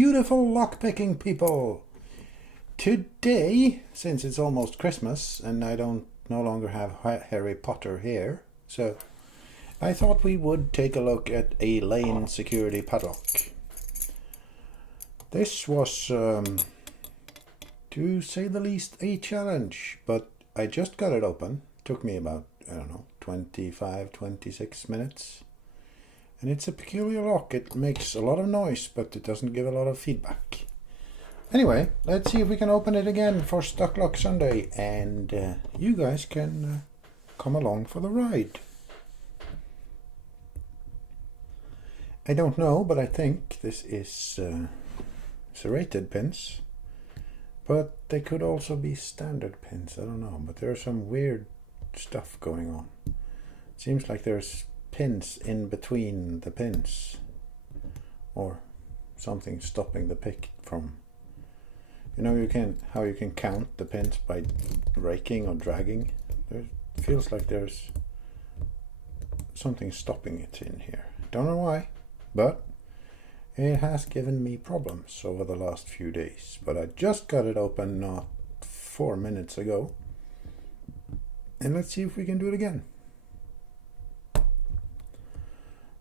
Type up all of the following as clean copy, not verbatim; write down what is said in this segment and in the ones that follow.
beautiful lockpicking people! Today, since it's almost Christmas and I no longer have Harry Potter here, so I thought we would take a look at a lane security padlock. This was, to say the least, a challenge, but I just got it open. Took me about, 25-26 minutes. And it's a peculiar lock. It makes a lot of noise, but it doesn't give a lot of feedback. Anyway, let's see if we can open it again for Stock Lock Sunday, and you guys can come along for the ride. I don't know, but I think this is serrated pins, but they could also be standard pins. I don't know, but there's some weird stuff going on. It seems like there's pins in between the pins, or something stopping the pick from, how you can count the pins by raking or dragging. It feels like there's something stopping it in here. Don't know why, but it has given me problems over the last few days. But I just got it open not 4 minutes ago, and let's see if we can do it again.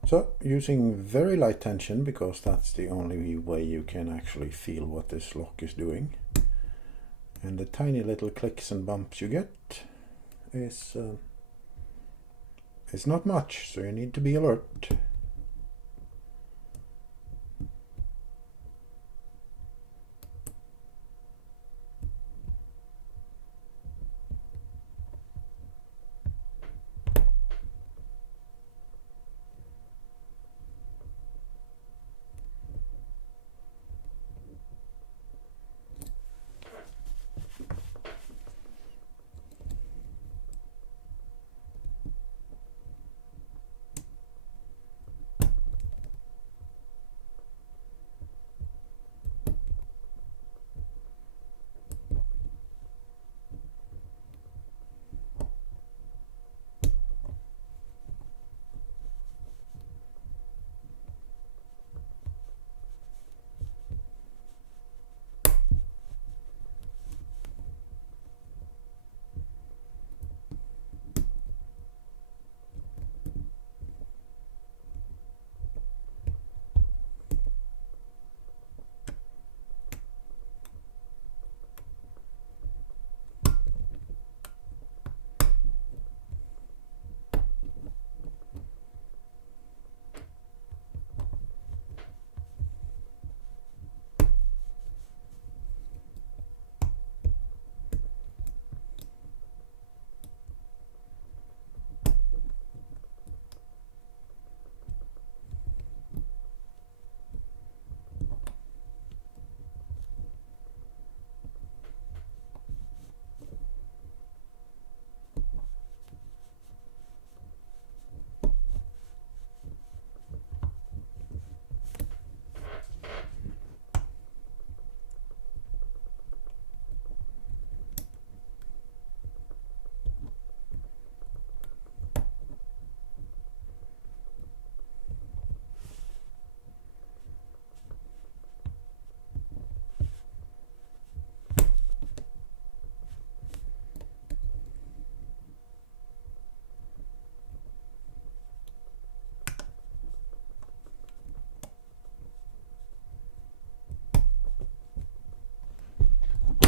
So, using very light tension, because that's the only way you can actually feel what this lock is doing. And the tiny little clicks and bumps you get is not much, so you need to be alert.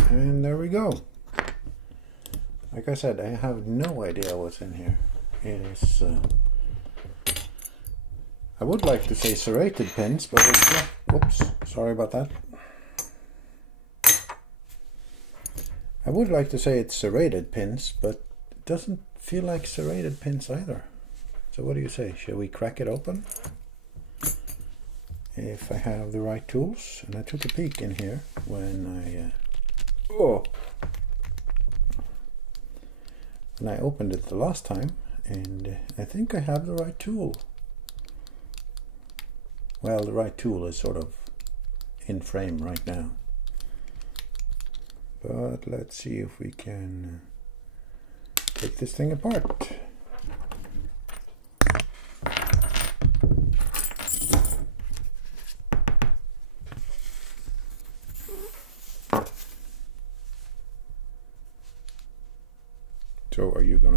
And there we go. Like I said, I have no idea what's in here. It is, I would like to say serrated pins, but it's not. Whoops, sorry about that. I would like to say it's serrated pins, but it doesn't feel like serrated pins either. So what do you say? Shall we crack it open? If I have the right tools. And I took a peek in here when I opened it the last time, and I think I have the right tool. Well, the right tool is sort of in frame right now. But let's see if we can take this thing apart.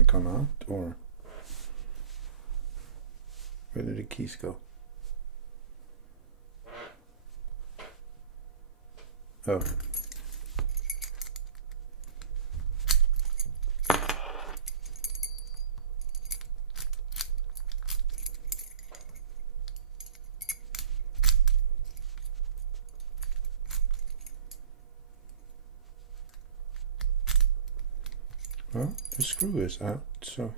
gonna come out, or where did the keys go? Oh. Well, the screw is out, so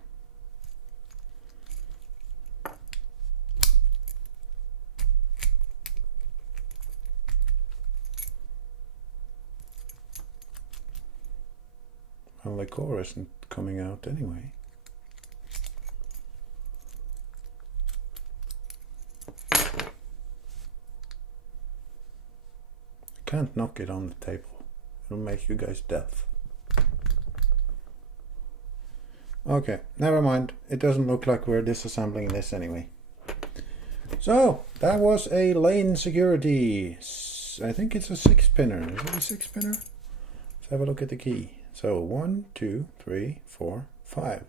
well, the core isn't coming out anyway. I can't knock it on the table. It'll make you guys deaf. Okay, never mind. It doesn't look like we're disassembling this anyway. So, that was a lane security. I think it's a 6-pinner. Is it a 6-pinner? Let's have a look at the key. So, 1, 2, 3, 4, 5.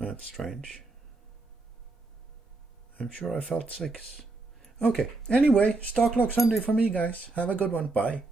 That's strange. I'm sure I felt 6. Okay, anyway, Stock Lock Sunday for me, guys. Have a good one. Bye.